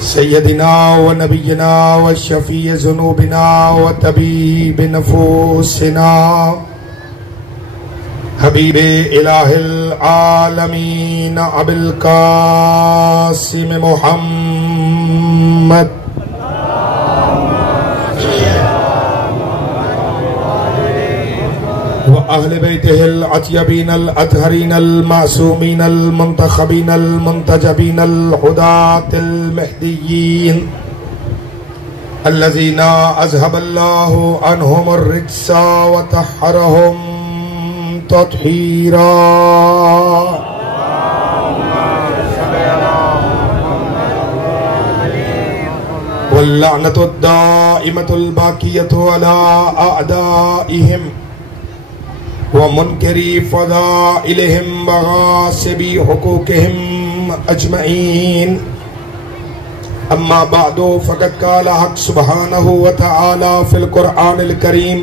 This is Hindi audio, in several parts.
सय्यदिना व नबियना व शफी ज़ुनूबिना व तबीब नफूसिना हबीबे इलाहिल आलमीन अबिल कासिम मुहम्मद व अहले बैतिहिल अत्यबीनल अतहरीनल मासूमीनल मुंतखबीनल मुंतजबीनल हुदातिल महदियीन अल्लज़ीना अज़हबल्लाहु अन्हुमुर रिज्सा व तहहरहुम तत्हीरा। वल्लअनतु दाइमतुल बाकियतु अला अअदाइहिम व मुनकरी फ़ज़ाइलिहिम व गासिबी हुकूकिहिम अजमईन। अम्मा बअदु फ़क़द क़ाला हक़ सुब्हानहु व तआला फ़िल क़ुरआनिल करीम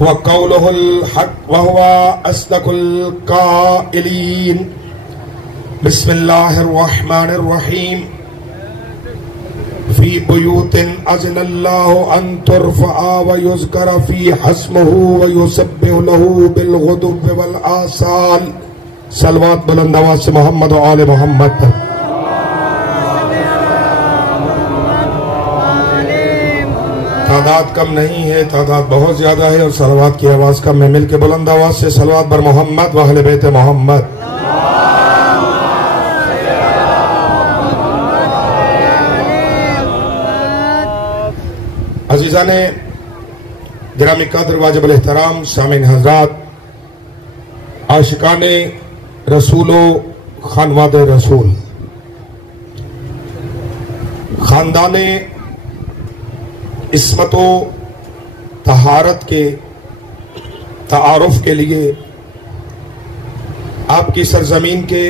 व क़ौलुहुल हक़ व हुवा अस्दक़ुल क़ाइलीन। बिस्मिल्लाहिर रहमानिर रहीम। फी बुयूतिन अज़नल्लाहु अन तुरफ़अ व युज़करा फी हस्मुहु व युसब्बिहु लहू बिल गुदुव्वि वल आसाल। सलवात बुलंद आवाज़ से मोहम्मद व आले मोहम्मद पर। तादाद कम नहीं है, तादाद बहुत ज्यादा है और सलवात की आवाज कम है। मिलके बुलंद आवाज से सलवात बर मोहम्मद व अहले बैत मोहम्मद। अजीज़ाने गिरामी कद्र वाजिबुल एहतराम सामीन हज़रात, आशिकाने रसूलो खानवादे रसूल, खानदाने इस्मतो तहारत के तारुफ के लिए आपकी सरजमीन के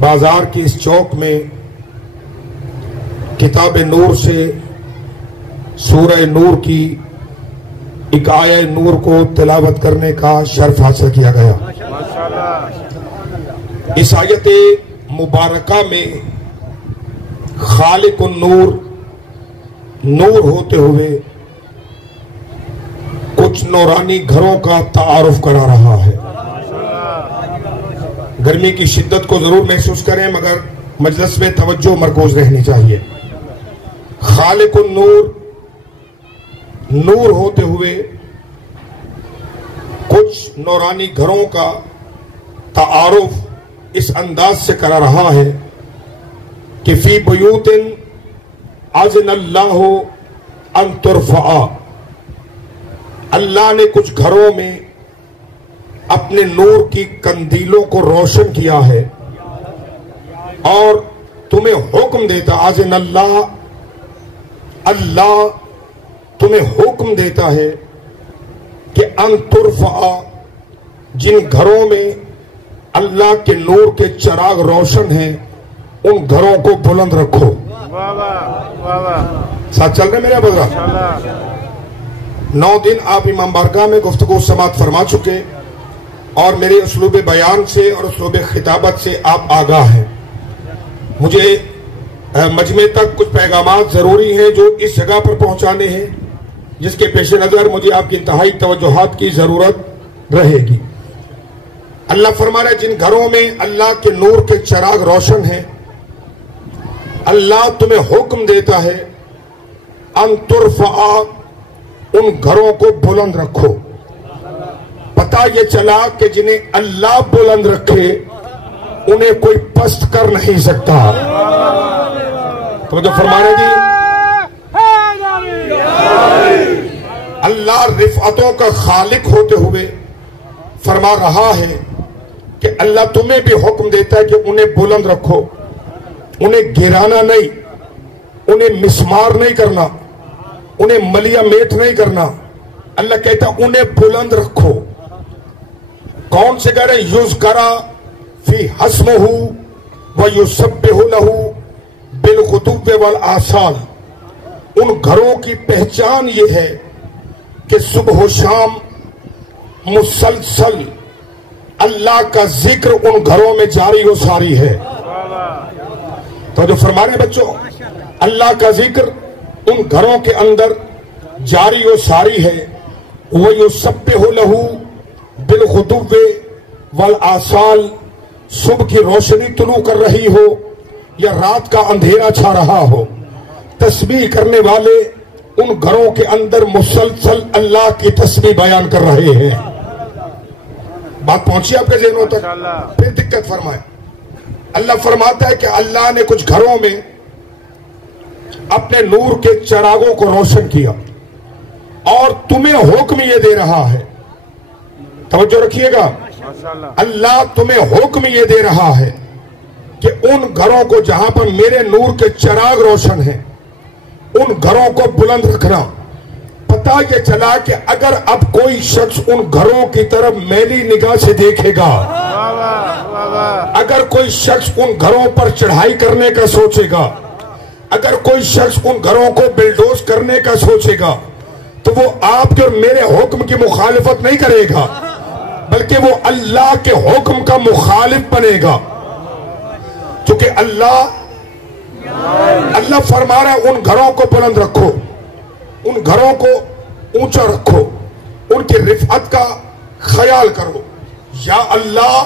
बाजार की इस चौक में किताब नूर से सूरह नूर की एक आया नूर को तिलावत करने का शर्फ हासिल किया गया। इस आयत मुबारका में खालिकुन नूर, नूर होते हुए कुछ नूरानी घरों का तारुफ करा रहा है। गर्मी की शिद्दत को जरूर महसूस करें मगर मजलिस में तवज्जो मरकूज रहनी चाहिए। खालिकुन नूर, नूर होते हुए कुछ नूरानी घरों का तारुफ इस अंदाज से करा रहा है कि फी बुयूतिन अज़नल्लाहु अन तुरफ़अ, अल्लाह ने कुछ घरों में अपने नूर की कंदीलों को रोशन किया है और तुम्हें हुक्म देता, अज़नल्लाह, अल्लाह तुम्हें हुक्म देता है कि अन तुरफ़अ, जिन घरों में अल्लाह के नूर के चिराग रोशन हैं उन घरों को बुलंद रखो। साथ चल रहे मेरे बदरा। 9 दिन आप इमाम बारगाह में गुफ्तगू समात फरमा चुके और मेरे उसलूब बयान से और उसलूब खिताबत से आप आगाह हैं। मुझे मजमे तक कुछ पैगामात जरूरी हैं जो इस जगह पर पहुंचाने हैं, जिसके पेश नजर मुझे आपकी इंतहाई तवज्जुहात की जरूरत रहेगी। अल्लाह फरमा रहे जिन घरों में अल्लाह के नूर के चिराग रोशन हैं, अल्लाह तुम्हें हुक्म देता है अन तुरफ़अ, उन घरों को बुलंद रखो। पता ये चला कि जिन्हें अल्लाह बुलंद रखे उन्हें कोई पस्त कर नहीं सकता। तो जो फरमा रहे जी, अल्लाह रिफ़अतों का खालिक होते हुए फरमा रहा है कि अल्लाह तुम्हें भी हुक्म देता है कि उन्हें बुलंद रखो, उन्हें गिराना नहीं, उन्हें मिसमार नहीं करना, उन्हें मलिया मेट नहीं करना। अल्लाह कहता उन्हें बुलंद रखो। कौन से करे? युज़करा फी हस्मुहु व युसब्बिहु लहू बिल गुदुव्वि वल आसाल। उन घरों की पहचान ये है कि सुबह शाम मुसलसल अल्लाह का जिक्र उन घरों में जारी व सारी है। तो जो फरमा रहे बच्चों, अल्लाह का जिक्र उन घरों के अंदर जारी और सारी है। वो युसब्बिहु लहू बिलगुदुव्वि वल आसाल, सुबह की रोशनी तुलू कर रही हो या रात का अंधेरा छा रहा हो, तस्बीह करने वाले उन घरों के अंदर मुसलसल अल्लाह की तस्बीह बयान कर रहे हैं। बात पहुंची आपके ज़हनों तक? फिर दिक्कत फरमाए। अल्लाह फरमाता है कि अल्लाह ने कुछ घरों में अपने नूर के चिरागों को रोशन किया और तुम्हें हुक्म यह दे रहा है, तवज्जो रखिएगा, अल्लाह तुम्हें हुक्म यह दे रहा है कि उन घरों को जहां पर मेरे नूर के चिराग रोशन हैं, उन घरों को बुलंद रखना। पता यह चला कि अगर अब कोई शख्स उन घरों की तरफ मैली निगाह से देखेगा, अगर कोई शख्स उन घरों पर चढ़ाई करने का सोचेगा, अगर कोई शख्स उन घरों को बिल्डोज करने का सोचेगा, तो वो आपके और मेरे हुक्म की मुखालिफत नहीं करेगा, बल्कि वो अल्लाह के हुक्म का मुखालिफ बनेगा। क्योंकि अल्लाह फरमा रहा है उन घरों को बुलंद रखो, उन घरों को ऊंचा रखो, उनकी रिफत का ख्याल करो। या अल्लाह,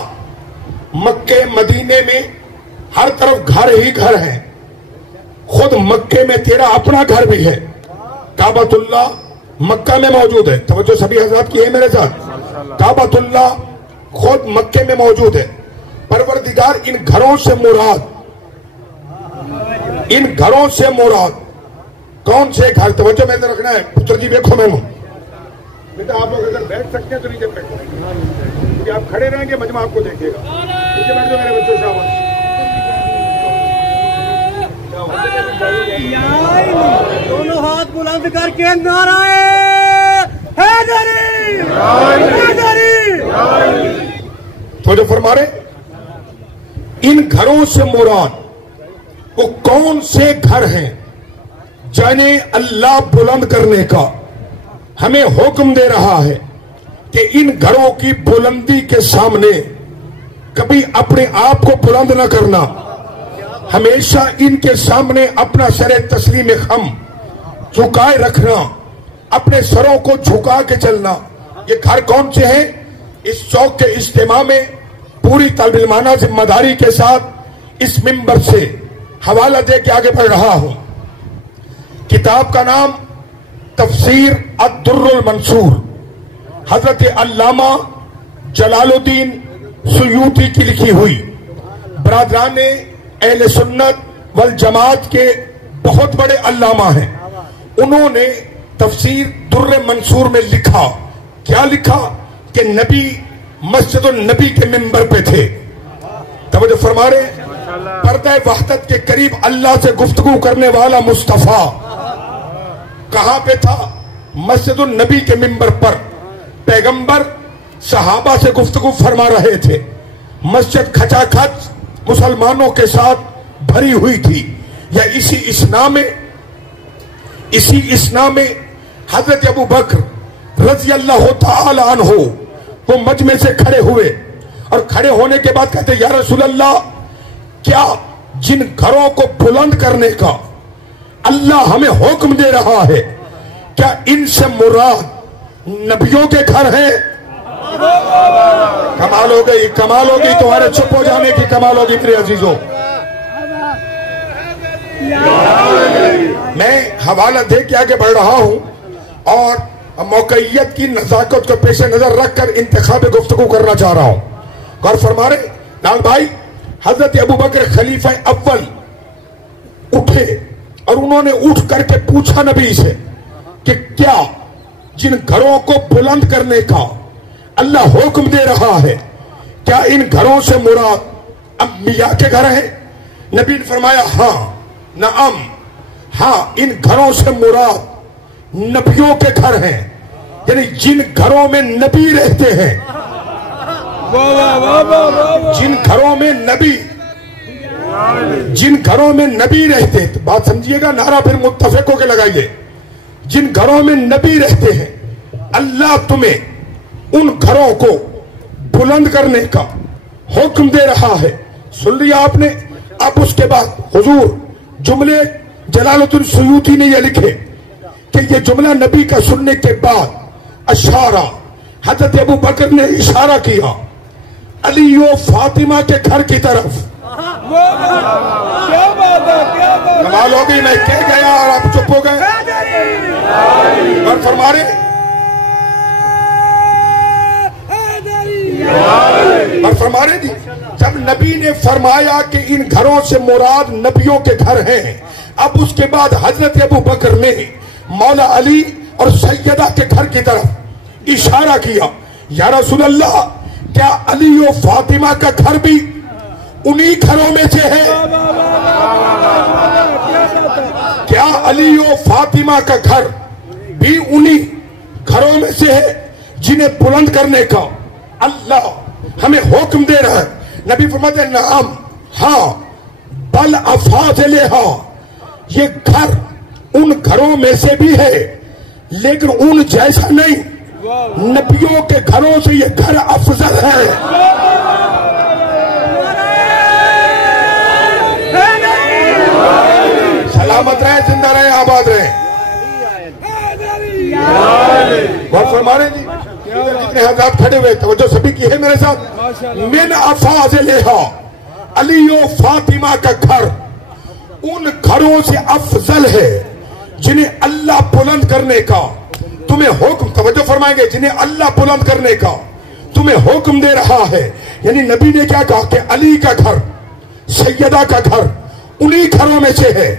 मक्के मदीने में हर तरफ घर ही घर है, खुद मक्के में तेरा अपना घर भी है, काबतुल्लाह मक्का में मौजूद है। तवज्जो सभी हज़रात की है मेरे साथ। काबतुल्लाह खुद मक्के में मौजूद है। परवरदिगार इन घरों से मुराद कौन से घर? तवज्जो में रखना है पुत्र जी, देखो मैनू बेटा, आप लोग अगर बैठ सकते हैं तो नीचे बैठो, क्योंकि आप खड़े रहेंगे मजमा आपको देखेगा। नीचे बैठ जाओ मेरे बच्चों, शाबाश। दोनों हाथ बुलंद करके नाराए हैदरी, तो जो फरमा रहे इन घरों से मुराद वो कौन से घर हैं जिन्हें अल्लाह बुलंद करने का हमें हुक्म दे रहा है कि इन घरों की बुलंदी के सामने कभी अपने आप को बुलंद न करना, हमेशा इनके सामने अपना सर तस्लीम खम झुकाए रखना, अपने सरों को झुका के चलना। ये घर कौन से हैं? इस चौक के इज्तिमा में पूरी तालिबाना जिम्मेदारी के साथ इस मिंबर से हवाला दे के आगे बढ़ रहा हूं। किताब का नाम तफसीर अद-दुर्रुल मंसूर, हजरत अल्लामा जलालुद्दीन सुयूती की लिखी हुई, बरादरान अहले सुन्नत वल जमात के बहुत बड़े अल्लामा हैं। उन्होंने तफसीर दुर्र मंसूर में लिखा, क्या लिखा कि नबी मस्जिदुन नबी के मिंबर पे थे। तवज्जो फरमा रहे, पर्दा वहदत के करीब अल्लाह से गुफ्तगू करने वाला मुस्तफा कहां पे था? मस्जिदुन नबी के मिंबर पर। पैगंबर सहाबा से गुफ्तगू फरमा रहे थे। मस्जिद खचाखच मुसलमानों के साथ भरी हुई थी। या इसी इसना में हजरत अबू बकर रज़ी अल्लाह तआला अन्हु वो मजमे से खड़े हुए और खड़े होने के बाद कहते, या रसूल अल्लाह, क्या जिन घरों को बुलंद करने का अल्लाह हमें हुक्म दे रहा है, क्या इनसे मुराद नबियों के घर हैं? कमाल हो गई, कमाल होगी। तुम्हारे चुप हो जाने की कमाल होगी मेरे अजीजों। मैं हवाला दे के आगे बढ़ रहा हूं और मौक़इयत की नज़ाकत को पेश नजर रखकर इंतखाब गुफ्तगू करना चाह रहा हूं। गौर फरमा रहे लाल भाई, हजरत अबू बकर खलीफा अव्वल उठे और उन्होंने उठ करके पूछा नबी से कि क्या जिन घरों को बुलंद करने का अल्लाह हुक्म दे रहा है, क्या इन घरों से मुराद अंबिया के घर हैं? नबी ने फरमाया हाँ, नअम, हाँ, इन घरों से मुराद नबियों के घर हैं, यानी जिन घरों में नबी रहते हैं, जिन घरों में नबी रहते हैं। तो बात समझिएगा, नारा फिर मुत्तफिक होकर लगाइए। जिन घरों में नबी रहते हैं, अल्लाह तुम्हें उन घरों को बुलंद करने का हुक्म दे रहा है। सुन लिया आपने? अब उसके बाद हुजूर जुमले जलालुद्दीन सुयूती ने यह लिखे कि ये जुमला नबी का सुनने के बाद अशारा हजरत अबू बकर ने इशारा किया अली व फातिमा के घर की तरफ। कमाल हो गई, मैं कह गया और आप चुप हो गए और फरमा रहे थी। जब नबी ने फरमाया कि इन घरों से मुराद नबियों के घर हैं, अब उसके बाद हजरत अबू बकर ने मौला अली और सैयदा के घर की तरफ इशारा किया, या रसूल अल्लाह क्या अली और फातिमा का घर भी उन्हीं घरों में से है? क्या अली और फातिमा का घर भी उन्हीं घरों में से है जिन्हें बुलंद करने का अल्लाह हमें हुक्म दे रहा है? नबी फरमाते हैं नाम, हाँ, बल अफाज़िले, हाँ, ये घर उन घरों में से भी है लेकिन उन जैसा नहीं। नबियों के घरों से ये घर अफजल है। सलामत रहे, जिंदा रहे, आबाद रहे। बहुत फरमा रहे जी, जितने हज़रात खड़े हुए तवज्जो सभी की है मेरे साथ। मिन अफाज़िलेहा, अली और फातिमा का घर उन घरों से अफजल है जिन्हें अल्लाह बुलंद करने का तुम्हें हुक्म, तवज्जो फरमाएंगे, जिन्हें अल्लाह बुलंद करने का तुम्हें हुक्म दे रहा है। यानी नबी ने क्या कहा कि अली का घर, सैयदा का घर उन्हीं घरों में से है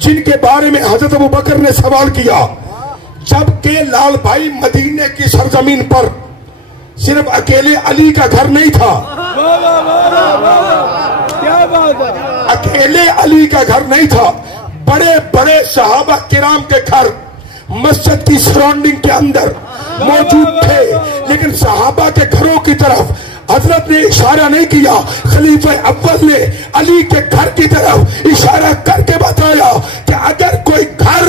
जिनके बारे में हजरत अबू बकर ने सवाल किया, जबकि लाल भाई मदीने की सरजमीन पर सिर्फ अकेले अली का घर नहीं था। क्या बात है? अकेले अली का घर नहीं था, बड़े बड़े सहाबा किराम के घर मस्जिद की सराउंडिंग के अंदर मौजूद थे। लेकिन सहाबा के घरों की तरफ हजरत ने इशारा नहीं किया, खलीफा अव्वल ने अली के घर की तरफ इशारा करके बताया कि अगर कोई घर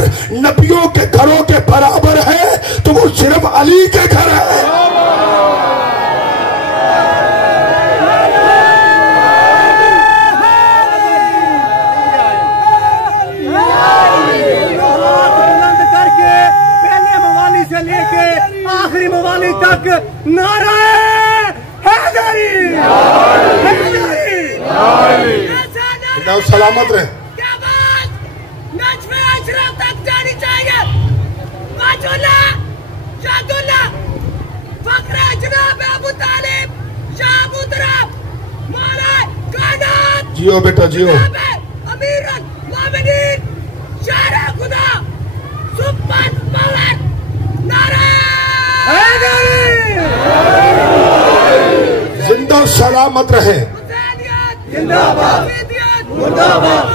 नबियों के घरों के बराबर है तो वो सिर्फ अली के घर है। आखिरी मवाली तक नारा हैदरी, सलामत रहे। क्या बात नज़्म अशरफ तक जानी चाहिए। माशुल्ला, शादुल्ला, फख्र जनाब अबू तालिब, शाह मुतरफ, मौला कायनात, जियो बेटा जियो, अमीरुल मोमिनीन, शारा खुदा, सुब्हान मौला, नारा जिंदा सलामत रहे। जिंदाबाद, मुर्दाबाद,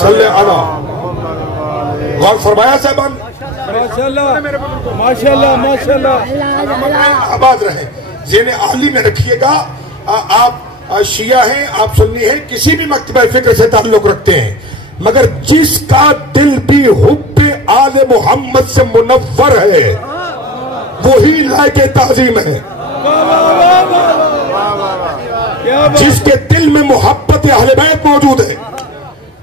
सल्ले अला। गौर फरमाया साहबान, माशाल्लाह माशाल्लाह माशाल्लाह। आबाद रहे। ज़ेन आली में रखिएगा, आप शिया हैं, आप सुन्नी हैं, किसी भी मकतबा फिक्र से ताल्लुक रखते हैं, मगर जिसका दिल भी हुब्बे आले मोहम्मद से मुनव्वर है वही लायके ताज़ीम है। जिसके दिल में मोहब्बत अहले बैत मौजूद है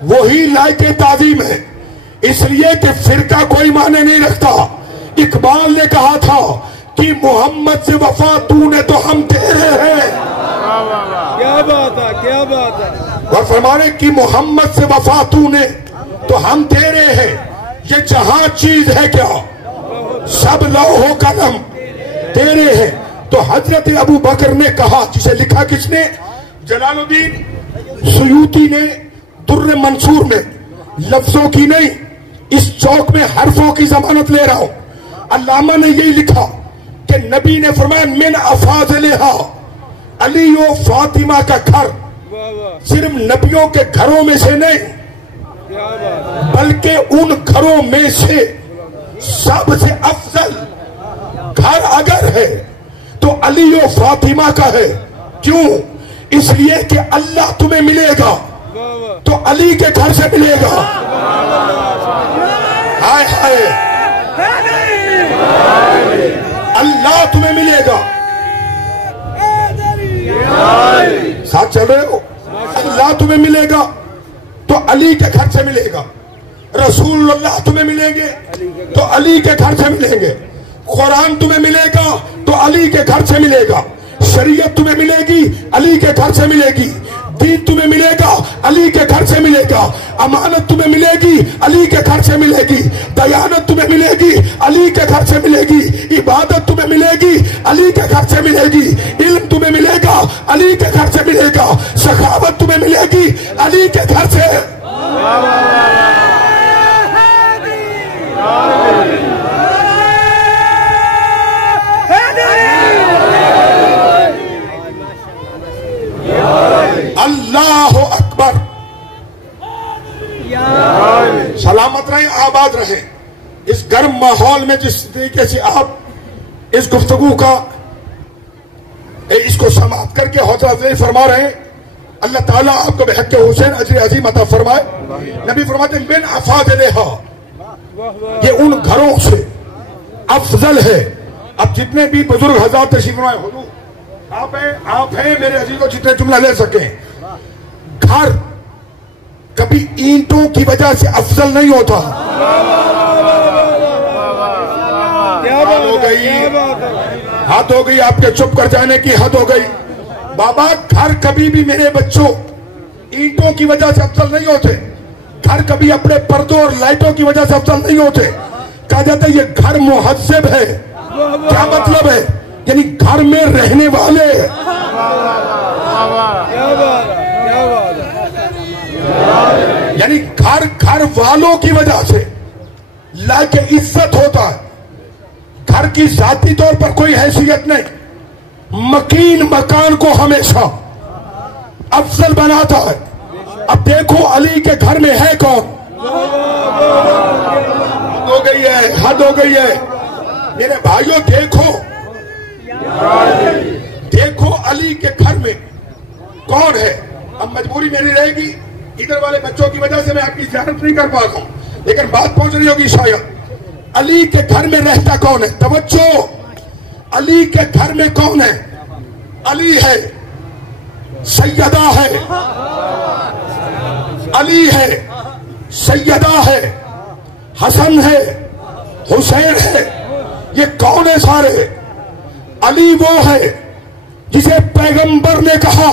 वही लायके ताज़ीम है। इसलिए कि फिरका कोई माने नहीं रखता। इकबाल ने कहा था कि मोहम्मद से वफा तूने तो हम तेरे हैं। क्या बात है, क्या बात है। और फरमाने की मोहम्मद से वफा तूने तो हम तेरे हैं। ये जहां चीज है क्या सब लौहो कलम तेरे हैं। तो हजरत अबू बकर ने कहा, जिसे लिखा किसने? जलालुद्दीन सुयूती ने दुर्र मंसूर में, लफ्जों की नहीं, इस चौक में हरफों की जमानत ले रहा हूं। अल्लामा ने यही लिखा कि नबी ने फरमाया मिन अफाज़िलेहा, अली व फातिमा का घर सिर्फ नबियों के घरों में से नहीं बल्कि उन घरों में से सबसे अफजल घर अगर है तो अली व फातिमा का है। क्यों? इसलिए कि अल्लाह तुम्हें मिलेगा तो अली के घर से मिलेगा। हाय हाय, अल्लाह तुम्हें मिलेगा साथ चल रहे हो? अल्लाह तुम्हें मिलेगा तो अली के घर से मिलेगा, रसूलुल्लाह तुम्हें मिलेंगे तो अली के घर से मिलेंगे, कुरान तुम्हें मिलेगा तो अली के घर से मिलेगा, शरीयत तुम्हें मिलेगी अली के घर से मिलेगी, दीन तुम्हें मिलेगा अली के घर से मिलेगा, अमानत तुम्हें मिलेगी अली के घर से मिलेगी, दयानत तुम्हें मिलेगी अली के घर से मिलेगी, इबादत तुम्हें मिलेगी अली के घर से मिलेगी, इल्म तुम्हें मिलेगा अली के घर से मिलेगा, सखावत तुम्हें मिलेगी अली के घर से। अल्लाह अकबर। सलामत रहे, आबाद रहे। इस गर्म माहौल में जिस तरीके से आप इस गुफ्तगू का इसको समाप्त करके हौसला अफजाई फरमा रहे हैं, अल्लाह ताला आपको बेहद के हुसैन अजर अजीम अता फरमाए। नबी फरमाते बिन अफादिलहा, ये उन घरों से अफजल है। अब जितने भी बुजुर्ग हज़रात तशरीफ फरमाए, हुजूर आप हैं मेरे अजीजों, जितने जुमला ले सके। घर कभी ईंटों की वजह से अफजल नहीं होता। हद हो गई, आपके चुप कर जाने की हद हो गई। बाबा, घर कभी भी मेरे बच्चों ईंटों की वजह से अफजल नहीं होते। घर कभी अपने पर्दों और लाइटों की वजह से अफजल नहीं होते। कहा जाता है ये घर मुहज्जब है। क्या मतलब है? यानी घर में रहने वाले, यानी घर वालों की वजह से लाके इज्जत होता है। घर की जाती तौर पर कोई हैसियत नहीं, मकीन मकान को हमेशा अफजल बनाता है। अब देखो अली के घर में है कौन? हद हो गई है, हद हो गई है मेरे भाइयों। देखो अली के घर में कौन है। अब मजबूरी मेरी रहेगी, इधर वाले बच्चों की वजह से मैं आपकी ज़ियारत नहीं कर पाता हूं, लेकिन बात पहुंच रही होगी शायद। अली के घर में रहता कौन है? तवज्जो, अली के घर में कौन है? अली है, सैयदा है, अली है, सैयदा है, हसन है, हुसैन है। ये कौन है सारे? अली वो है जिसे पैगंबर ने कहा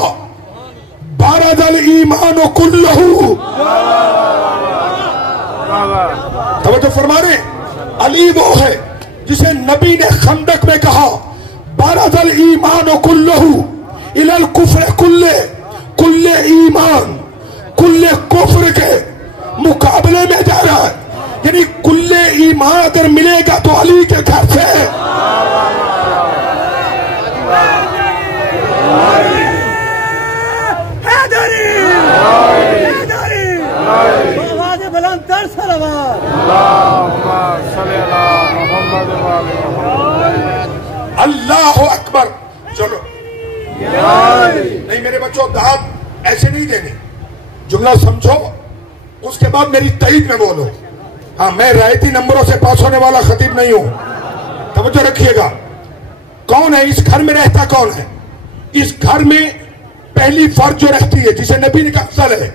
बारदल ईमान कुल्लहू। तवज्जो फरमा रहे? अली वो है जिसे नबी ने खंदक में कहा बारदल ईमान कुल्लहू इलल कुफ्र कुल्ले, कुल्ले ईमान कुल्ले कुफ्र के मुकाबले में जा रहा है। यानी कुल्ले ईमान अगर मिलेगा तो अली के घर से। अल्लाह अकबर। चलो नहीं मेरे बच्चों, दाद ऐसे नहीं देने, जुमला समझो उसके बाद मेरी तईद में बोलो। हाँ, मैं रायती नंबरों से पास होने वाला खतीब नहीं हूं। तवज्जो रखिएगा। कौन है इस घर में? रहता कौन है इस घर में? पहली फर्ज जो रहती है जिसे नबी ने कहा अफजल है,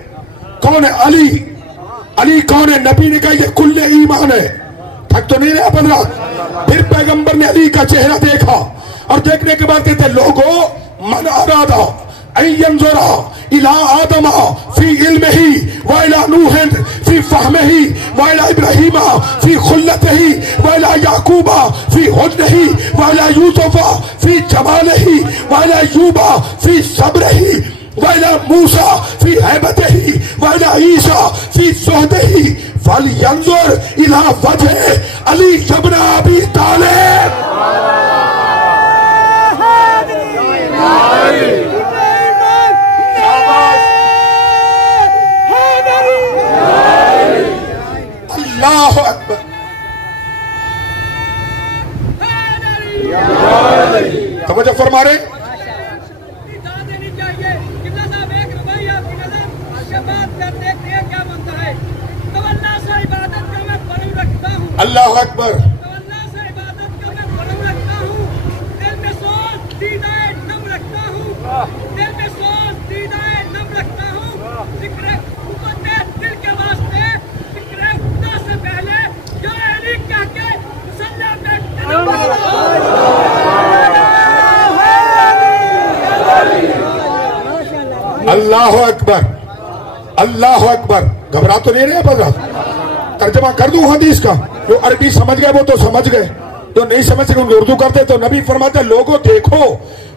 कौन है? अली। अली कौन है? नबी ने कहा ये कुल्ले ईमान है। थक तो नहीं रहा बंदा। फिर पैगंबर ने अली का चेहरा देखा और देखने के बाद कहते लोगों मन अरादा अय्यंजुरा इला आदमा फी इल्मिही व इला नूहन फी फहमिही व इला इब्राहीमा फी खुल्लतिही व इला याकूबा फी हुज्निही व इला यूसुफा फी जमालिही व इला अय्यूबा फी सब्रिही व इला मूसा फी हैबतिही व इला ईसा फी सुहदिही फलयंजुर इला वजह अली इब्न अबी तालिब। अल्लाह अकबर। तवज्जो फरमा रहे? अल्लाह अकबर। अल्लाह अकबर, अल्लाह अकबर। घबरा तो नहीं रहे बजरा? तर्जमा कर दूं हदीस का? जो अरबी समझ गए वो तो समझ गए, जो नहीं समझ सके उनको उर्दू करते। तो नबी फरमाते लोगों देखो,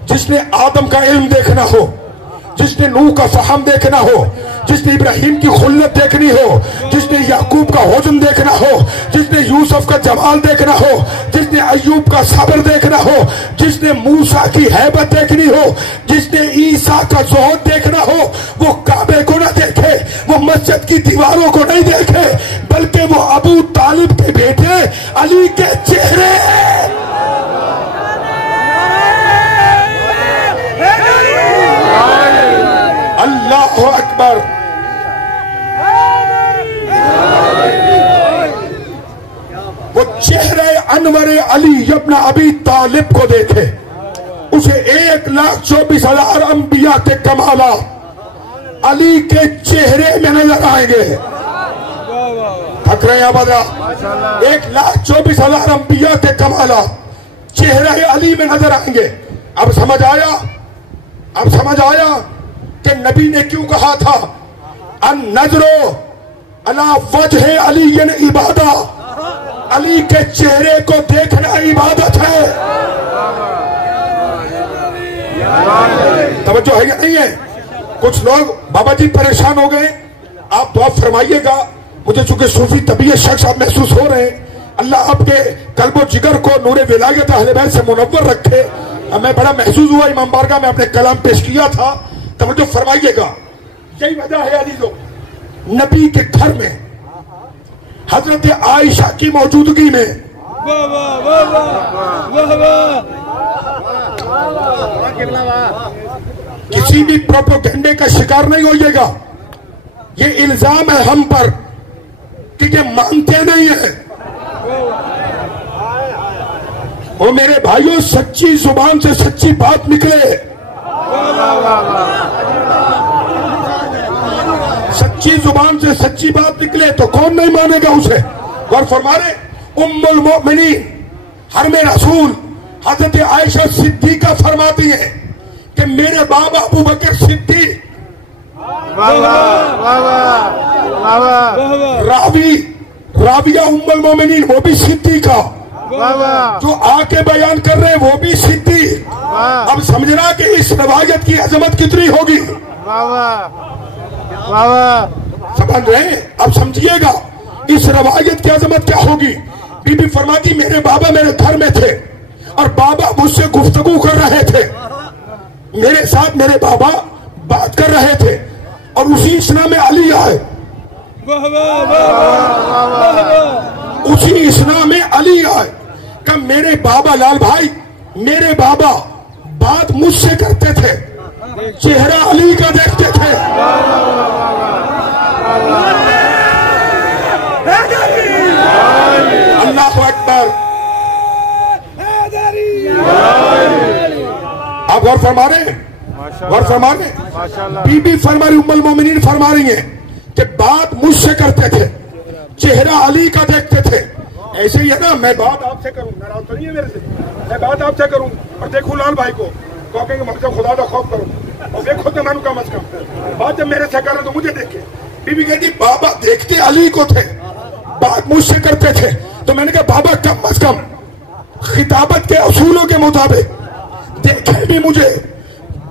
जिसने आदम का इल्म देखना हो, जिसने नूह का फहम देखना हो, जिसने इब्राहिम की खुल्लत देखनी हो, जिसने याकूब का हुस्न देखना हो, जिसने यूसुफ का जमाल देखना हो, जिसने अय्यूब का सब्र देखना हो, जिसने मूसा की हैबत देखनी हो, जिसने ईसा का ज़ुहद देखना हो, वो काबे को ना देखे, वो मस्जिद की दीवारों को नहीं देखे, बल्कि वो अबू तालिब के बेटे अली के चेहरे अल्लाह अकबर। वो चेहरे अनवर अली इब्न अबी तालिब को देखे, उसे 1,24,000 अंबिया के कमालात अली के चेहरे में नजर आएंगे। थक रहे हैं बदरा? 1,24,000 अंबिया के कमालात चेहरे अली में नजर आएंगे। अब समझ आया, अब समझ आया कि नबी ने क्यों कहा था अन नजरो अला वजह अली इबादा, अली के चेहरे को देखना इबादत है। तवज्जो है या नहीं है? कुछ लोग बाबा जी परेशान हो गए, आप दुआ फरमाइएगा। मुझे चूंकि सूफी तबीयत शख्स आप महसूस हो रहे हैं, अल्लाह आपके कल्बो जिगर को नूरे विलायत अहले बैत से मुनव्वर रखे। मैं बड़ा महसूस हुआ, इमाम बारगाह में अपने कलाम पेश किया था, तवज्जो फरमाइएगा। यही वजह है अजीजों, नबी के घर में हजरत आयशा की मौजूदगी में किसी भी प्रोपेगेंडे का शिकार नहीं होइएगा। ये इल्जाम है हम पर कि ये मानते नहीं है। वो मेरे भाइयों, सच्ची जुबान से सच्ची बात निकले, सच्ची जुबान से सच्ची बात निकले तो कौन नहीं मानेगा उसे। और फरमाने उम्मुल मोमिनीन हरमे रसूल हजरत आयशा सिद्दीका फरमाती है कि मेरे बाबा अबू बकर सिद्दीक राविया उम्मुल मोमिनीन वो भी सिद्दीका, जो आके बयान कर रहे हैं वो भी सिद्दीक। अब समझना कि इस रवायत की अजमत कितनी होगी। समझ रहे हैं? अब समझिएगा इस रवायत की अजमत क्या होगी। बीबी फरमाती मेरे बाबा मेरे घर में थे और बाबा मुझसे गुफ्तगू कर रहे थे, मेरे साथ मेरे बाबा बात कर रहे थे और उसी इसना में अली आए, उसी इसना में अली आए। कब मेरे बाबा लाल भाई, मेरे बाबा बात मुझसे करते थे, चेहरा अली का देखते थे। अल्लाह अकबर। आप गौर फरमा रहे हैं? गौर फरमा रहे हैं? बीबी फरमा रही, उम्मुल मोमिनीन फरमा रही है कि बात मुझसे करते थे, चेहरा अली का देखते थे। ऐसे ही है ना, मैं बात आपसे करूं, नाराज तो नहीं है मेरे से, मैं बात आपसे करूं और देखूं लाल भाई को कहेंगे मतलब खुदा का खौफ करो और देखो तो मानू कम अज कम बात जब मेरे से करे तो मुझे देखे। बीबी कहती बाबा देखते अली को थे, बात मुझसे करते थे। तो मैंने कहा बाबा कम अज कम खिताबत के असूलों के मुताबिक देखे भी मुझे,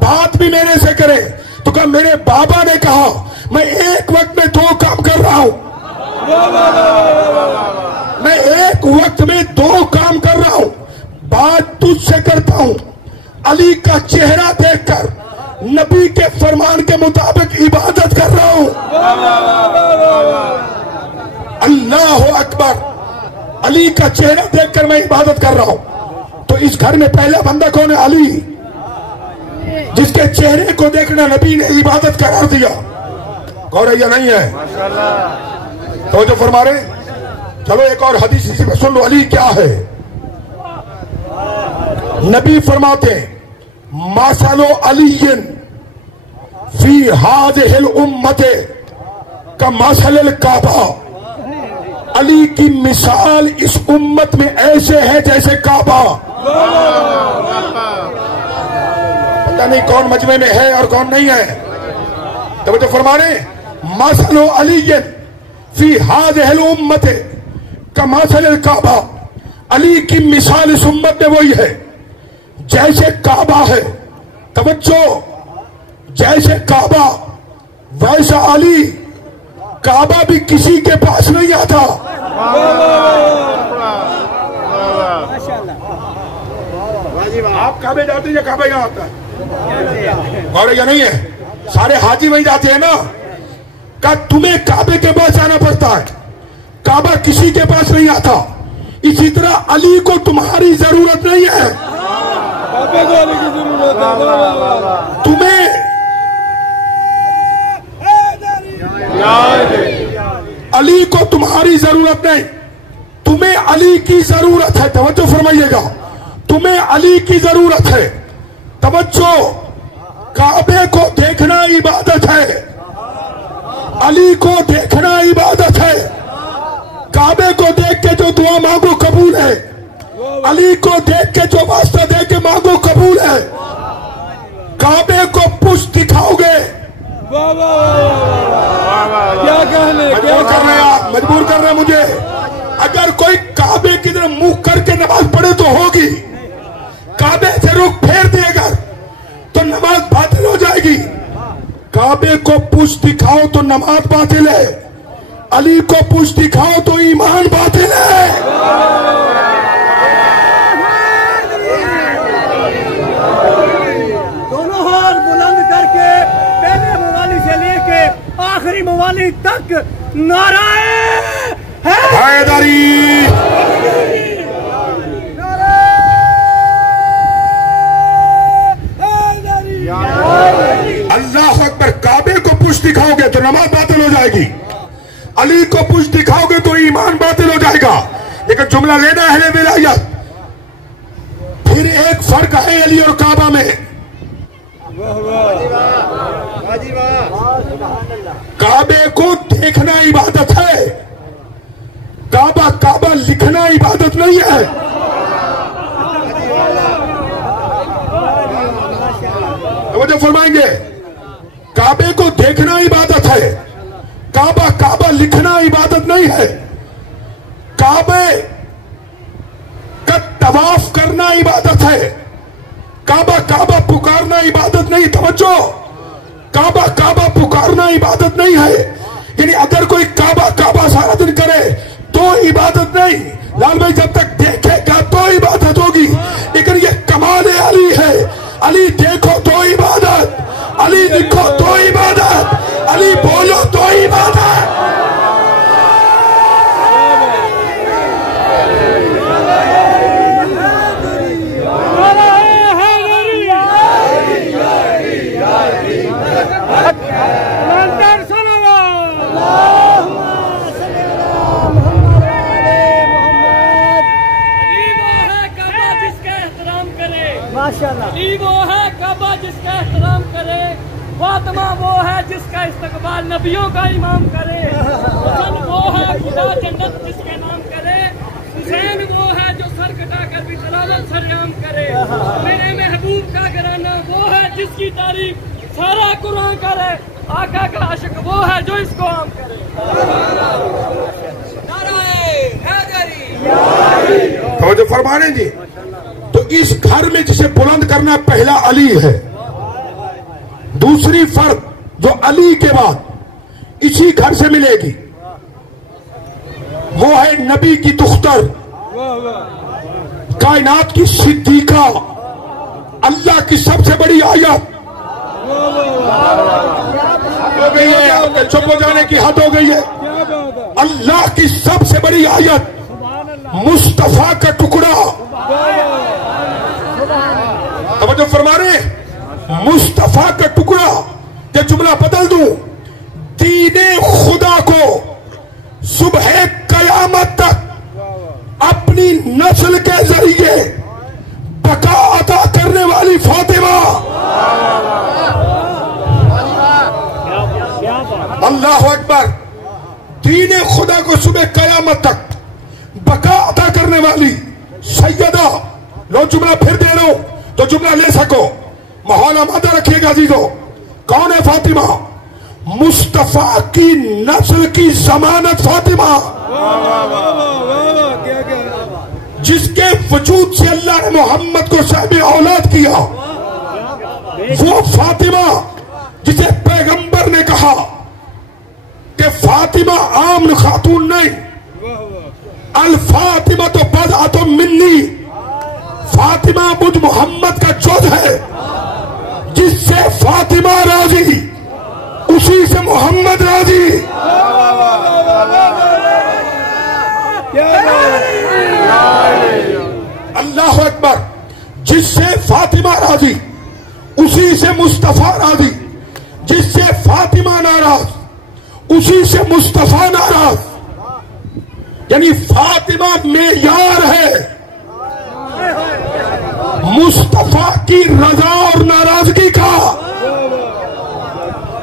बात भी मेरे से करे। तो कहा मेरे बाबा ने कहा मैं एक वक्त में 2 काम कर रहा हूं, मैं एक वक्त में 2 काम कर रहा हूं। बात तुझसे करता हूं, अली का चेहरा देखकर नबी के फरमान के मुताबिक इबादत कर रहा हूं। अल्लाह अकबर। अली का चेहरा देखकर मैं इबादत कर रहा हूं। तो इस घर में पहला बंदा कौन है? अली, जिसके चेहरे को देखना नबी ने इबादत करार दिया। गौर है या नहीं है? तो जो फरमा रहे, चलो एक और हदीस इसी में सुन लो। अली क्या है? नबी फरमाते मासलो अलीयन फी हाज़िहिल उम्मते का मासलिल काबा। अली की मिसाल इस उम्मत में ऐसे है जैसे काबा। पता नहीं कौन मजमे में है और कौन नहीं है। तवज्जो फरमाने, मसलो अली फी हाज़िहिल उम्मत कमसल काबा, अली की मिसाल इस उम्मत में वही है जैसे काबा है। तवज्जो, जैसे काबा वैसा अली। काबा भी किसी के पास नहीं आता। आप काबे जाते हैं या काबा यहाँ आता है? और या नहीं है? सारे हाजी वही जाते हैं ना। का तुम्हें काबे के पास आना पड़ता है, काबा किसी के पास नहीं आता। इसी तरह अली को तुम्हारी जरूरत नहीं है, काबे को अली की जरूरत है। तुम्हें अली को तुम्हारी जरूरत नहीं, तुम्हें अली की जरूरत है। तवज्जो फरमाइएगा, तुम्हें अली की जरूरत है। तवज्जो, काबे को देखना इबादत है, अली को देखना इबादत है। काबे को देख के जो दुआ मांगो कबूल है, अली को देख के जो वास्ता दे के मांगो कबूल है। काबे को पुष्ट दिखाओगे, क्या कहने, क्या कर रहे हैं आप? मजबूर कर रहे हैं मुझे। अगर कोई काबे की तरफ मुंह करके नमाज पढ़े तो होगी, काबे से रुख फेर देगा तो नमाज बातिल हो जाएगी। काबे को पुष्ट दिखाओ तो नमाज बातिल है, अली को पुष्ट दिखाओ तो ईमान बातिल है। दोनों हाथ बुलंद करके पहले मवाली से लेके आखिरी मवाली तक नाराए हैदरी। अल्लाह अकबर। काबे को पुष्ट दिखाओगे तो नमाज बातिल हो जाएगी, अली को पुष्ट दिखाओगे तो ईमान बातिल हो जाएगा। लेकिन जुमला लेना है विलायत। फिर एक फर्क है अली और काबा में। काबे को देखना इबादत है, काबा काबा लिखना इबादत नहीं है। तो फरमाएंगे, काबे को देखना इबादत है, काबा काबा लिखना इबादत नहीं है। काबे का तवाफ करना इबादत है, काबा काबा पुकारना इबादत नहीं। तवज्जो, काबा काबा पुकारना इबादत नहीं है। यानी अगर कोई काबा काबा सारा दिन करे तो इबादत नहीं। लाल भाई जब तक देखेगा तो इबादत होगी, लेकिन ये कमाल अली है। अली देखो तो इबादत, अली लिखो तो इबादत, अली बोलो तो इबादत। अली वो है काबा जिसका एहतराम करे, फातिमा वो है जिसका इस्तकबाल नबियों का इमाम करे, हसन वो है खुदा जन्नत जिसके नाम करे, हुसैन वो है जो सर कटाकर भी तलावत सरेआम करे, मेरे महबूब का घराना वो है जिसकी तारीफ सारा कुरान करे, आका का आशिक वो है जो इसको आम करे। तो जो फरमाने जी, तो इस घर में जिसे बुलंद करना पहला अली है। दूसरी फर्क जो अली के बाद इसी घर से मिलेगी वो है नबी की दुख्तर, कायनात की सिद्दीका, अल्लाह की सबसे बड़ी आयत। हो गई है, आपके चुप हो जाने की हद हो गई है। अल्लाह की सबसे बड़ी आयत, मुस्तफा का टुकड़ा। अब जो फरमा रहे मुस्तफा का टुकड़ा, ये जुमला बदल दूं, दीने खुदा को सुबह कयामत तक अपनी नस्ल के जरिए बका अता करने वाली फातिमा। अल्लाह अकबर। दीने खुदा को सुबह कयामत तक बका अता करने वाली सैयदा। लो जुमला फिर दे रहा हूं तो जुमला ले सको, माहौल आमादा रखिएगा अजीजों। कौन है फातिमा? मुस्तफा की नस्ल की जमानत फातिमा, जिसके वजूद से अल्लाह ने मोहम्मद को साहिब औलाद किया, वो फातिमा जिसे पैगंबर ने कहा कि फातिमा आम खातून नहीं, अल फातिमा तो बदअतुम मिन्नी, फातिमा मुझ मोहम्मद का जुज़ है। जिससे फातिमा राजी उसी से मोहम्मद राजी। अल्लाह अकबर। जिससे फातिमा राजी उसी से मुस्तफा राजी, जिससे फातिमा नाराज उसी से मुस्तफा नाराज। यानी फातिमा मेयार है मुस्तफा की रजा और नाराजगी का।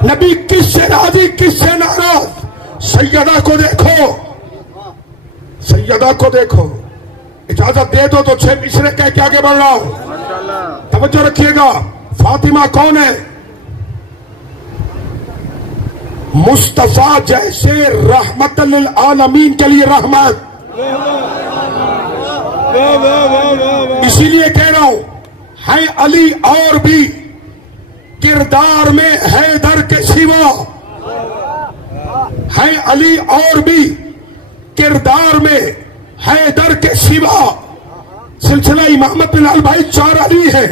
नबी किससे राजी किससे नाराज? सैयदा को देखो, सैयदा को देखो। इजाजत दे दो तो 6 मिसरे कह के आगे बढ़ रहा हूं, तवज्जो रखिएगा। फातिमा कौन है? मुस्तफा जैसे रहमत लिल आलमीन के लिए रहमत। इसीलिए कह रहा हूं, है अली और भी किरदार में हैदर के सिवा, है अली और भी किरदार में हैदर के सिवा। सिलसिला इमामत में लाल भाई 4 अली है,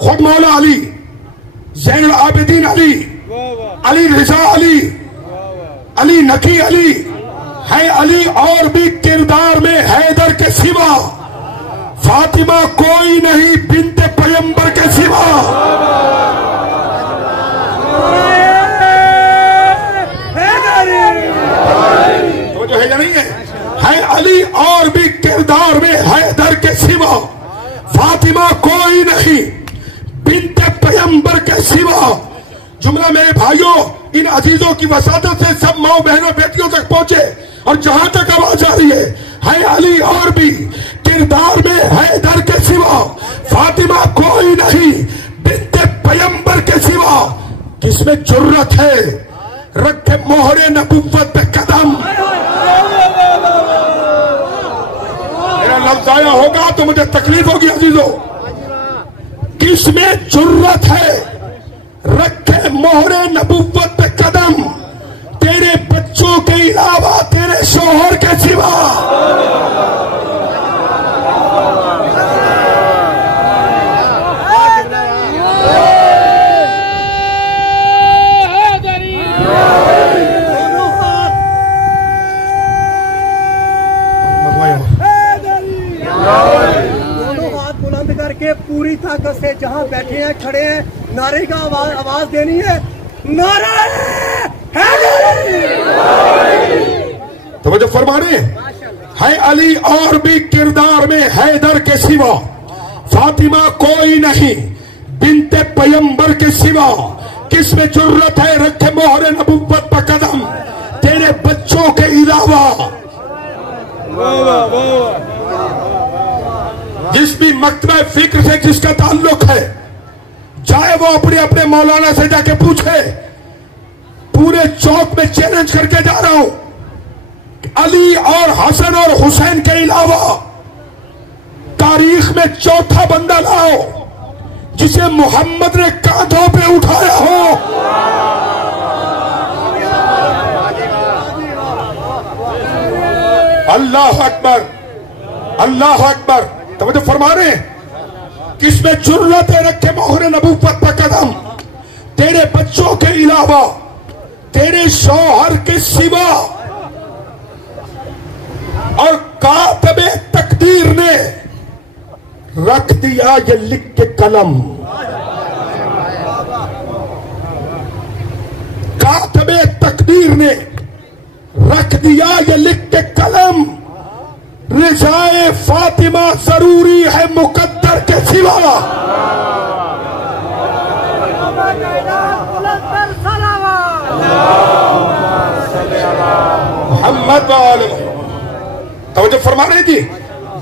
खुद मौला अली, ज़ैनुल आबिदीन अली, अली रिजा अली, अली नकी अली, है अली और भी किरदार में हैदर के सिवा। फातिमा कोई नहीं बिन्ते पैगंबर के सिवा। तो जो है या नहीं है अली और भी किरदार में हैदर के सिवा। फातिमा कोई नहीं बिन्ते पैगंबर के सिवा। जुमला मेरे भाइयों, इन अजीजों की वसादत से सब माओ बहनों बेटियों तक पहुंचे और जहां तक आवाज आ रही है अली और भी किरदार में हैदर के सिवा। फातिमा कोई नहीं बिन्ते पैगंबर के सिवा। किसमें जुर्रत है रखे मोहरे नबुव्वत पे कदम। मेरा लफ्ज आया होगा तो मुझे तकलीफ होगी अजीजों। किसमें जुर्रत है रखे मोहरे नबुव्वत पे कदम, तेरे बच्चों के अलावा तेरे शोहर के सिवा। दोनों हाथ बुलंद करके पूरी ताकत से जहां बैठे हैं खड़े हैं, नारे का आवाज देनी है, नारा तो जो फरमा रहे है अली और भी किरदार में हैदर के सिवा। फातिमा कोई नहीं बिन्ते पैगंबर के सिवा। किसमें जुर्रत है रखे मोहरे नबुव्वत पर कदम, तेरे बच्चों के अलावा। जिस भी मकतबे फिक्र से जिसका ताल्लुक है, चाहे वो अपने अपने मौलाना से जाके पूछे। पूरे चौक में चैलेंज करके जा रहा हूं, अली और हसन और हुसैन के अलावा तारीख में चौथा बंदा लाओ जिसे मोहम्मद ने कांधों पे उठाया हो। अल्लाह अकबर, अल्लाह अकबर। तो जो फरमा रहे किसमें जुर्रत है रखे मोहरे नबुव्वत पर कदम, तेरे बच्चों के अलावा तेरे शौहर के सिवा। और कातबे तकदीर ने रख दिया ये लिख के कलम, कातबे तकदीर ने रख दिया ये लिख के कलम, रिजाए फातिमा जरूरी है मुकद्दर के सिवा। मोहम्मद तवज्जो फरमा रही थी।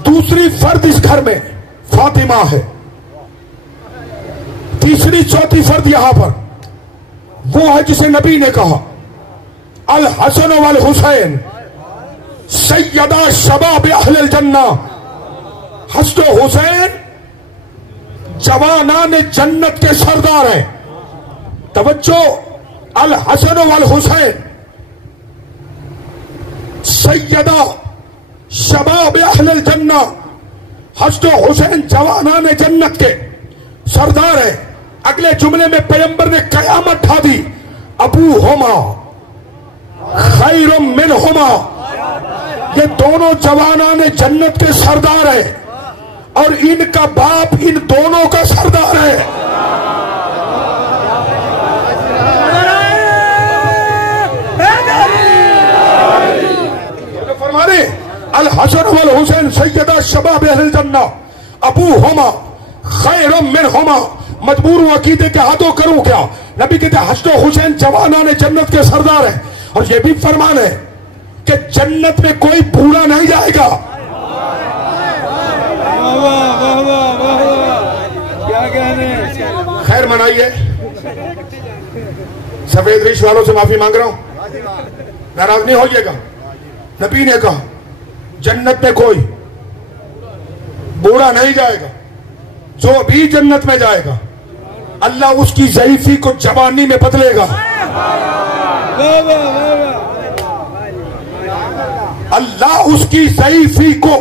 दूसरी फर्द इस घर में फातिमा है, तीसरी चौथी फर्द यहां पर वो है जिसे नबी ने कहा अल हसन वल हुसैन सैयदा शबाब अहल जन्ना। हसन हुसैन जवानान जन्नत के सरदार हैं। तवज्जो, अल हसन वल हुसैन सैयदा शबाब अहल जन्ना। हसन हुसैन जवानान जन्नत के सरदार है। अगले जुमले में पैगंबर ने कयामत ठा दी, अबू होमा खैरुम मिन होमा। ये दोनों जवानान जन्नत के सरदार है और इनका बाप इन दोनों का सरदार है। फरमाने अल हसन वल हुसैन सैयदा शबाब अहल जन्ना अबू होमा खैरुम मिन होमा। मजबूर हूं अकीदे के हाथों करूं क्या? नबी कहते हसन हुसैन जवानान जन्नत के सरदार है। और यह भी फरमान है कि जन्नत में कोई बूढ़ा नहीं जाएगा। क्या कहने? खैर मनाइए। सफेद रिश वालों से माफी मांग रहा हूं, नाराज नहीं होइएगा। नबी ने कहा जन्नत में कोई बूढ़ा नहीं जाएगा। जो भी जन्नत में जाएगा अल्लाह उसकी ज़ईफी को जवानी में बदलेगा। अल्लाह उसकी ज़ईफी को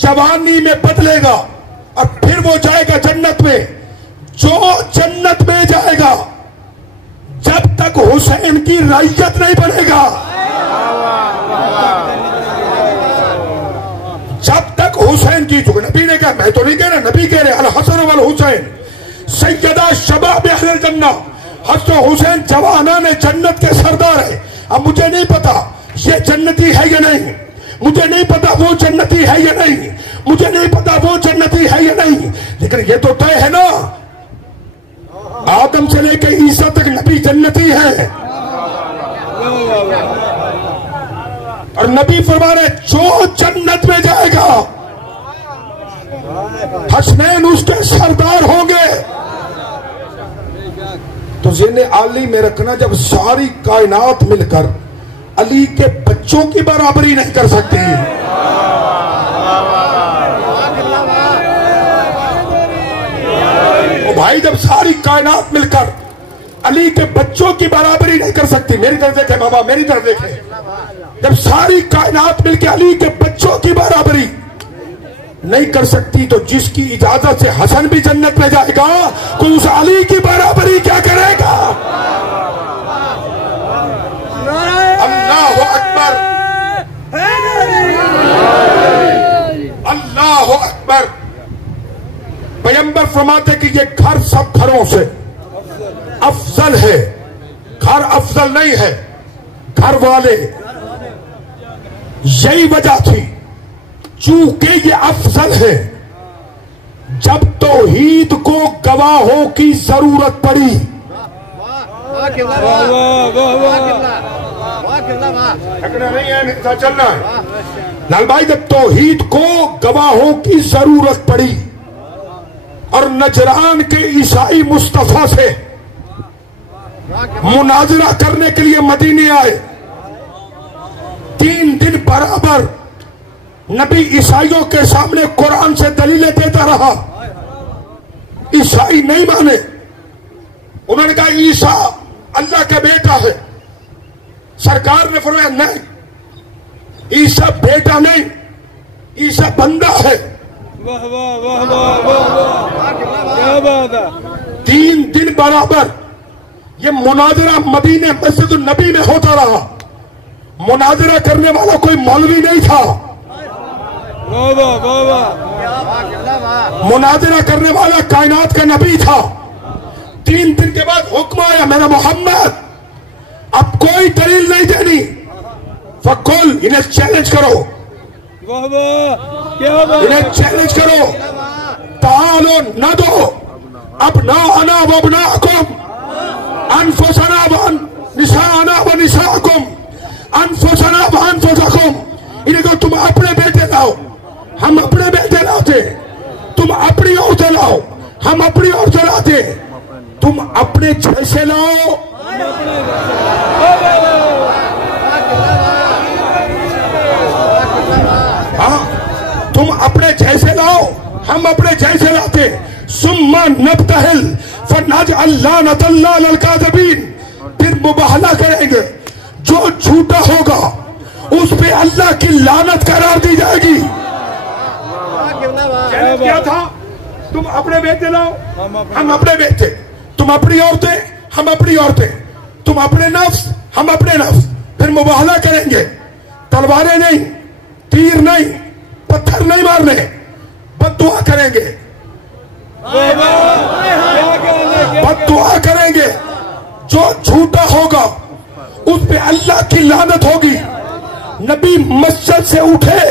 जवानी में बदलेगा और फिर वो जाएगा जन्नत में। जो जन्नत में जाएगा जब तक हुसैन की रैयत नहीं बनेगा, जब तक हुसैन की, जो नबी ने कहा, मैं तो नहीं कह रहा, नबी कह रहे अल हसन वल हुसैन सैयदा शबाब अहल जन्ना। हसन हुसैन जवानान जन्नत के सरदार है। अब मुझे नहीं पता ये जन्नती है या नहीं, मुझे नहीं पता वो जन्नती है या नहीं, मुझे नहीं पता वो जन्नती है या नहीं, लेकिन ये तो तय है ना आदम से लेकर ईसा तक नबी जन्नती है। और नबी फरमा रहे जो जन्नत में जाएगा हसनैन उसके सरदार होंगे। तो ज़िन्ने आली में रखना, जब सारी कायनात मिलकर अली के बच्चों की बराबरी नहीं कर सकती, ओ भाई, जब सारी कायनात मिलकर अली के बच्चों की बराबरी नहीं कर सकती, मेरी तरफ देखे बाबा, मेरी तरफ देखे, जब सारी कायनात मिलकर अली के बच्चों की बराबरी नहीं कर सकती, तो जिसकी इजाजत से हसन भी जन्नत में जाएगा तो उस अली की बराबरी क्या करेगा? अल्लाह अकबर, अल्लाह अकबर। पैगंबर फरमाते कि ये घर सब घरों से अफजल है। घर अफजल नहीं है, घर वाले। यही वजह थी चूंकि ये अफजल है, जब तौहीद को गवाहों की जरूरत पड़ी, चलना है लाल भाई, जब तौहीद को गवाहों की जरूरत पड़ी और नजरान के ईसाई मुस्तफा से मुनाजरा करने के लिए मदीने आए, 3 दिन बराबर नबी ईसाइयों के सामने कुरान से दलीलें देता रहा। ईसाई नहीं माने, उन्होंने कहा ईसा अल्लाह का बेटा है। सरकार ने फरमाया नहीं, ईसा बेटा नहीं, ईसा बंदा है। वाह वाह वाह वाह वाह, क्या बात है। 3 दिन बराबर ये मुनाजरा मदीने मस्जिद नबी में होता रहा। मुनाजरा करने वाला कोई मौलवी नहीं था, मुनाजरा करने वाला कायनात का नबी था। 3 दिन के बाद हुक्म आया, मेरा मोहम्मद अब कोई दलील नहीं देनी, फकुल, इन्हें चैलेंज करो, इन्हें चैलेंज करो, तालो न दो, अब ना अना वो बनाकुम अनफुसना वन निशाना व निशाकुम अनफुसना व अनफुसकुम। इन्हें कहो तुम अपने बेटे लाओ, हम अपने बेटे लाते, तुम अपनी औरतें लाओ, हम अपनी औरतें लाते, तुम अपने जैसे लाओ, अपने जैसे लाओ, हम अपने जैसे लाते। सुम्मा नब्तहिल फनजअल लानतल्लाह अलल काज़िबीन, फिर मुबाहला करेंगे, जो झूठा होगा उस पे अल्लाह की लानत करार दी जाएगी। क्या था? तुम अपने बेटे लाओ, हम अपने बेटे, तुम अपनी औरतें, हम अपनी औरतें, तुम अपने नफ्स, हम अपने नफ्स, फिर मुबाहला करेंगे। तलवारें नहीं, तीर नहीं, पत्थर नहीं मारने, बद्दुआ करेंगे, बद्दुआ करेंगे। जो झूठा होगा उस पे अल्लाह की लानत होगी। नबी मस्जिद से उठे,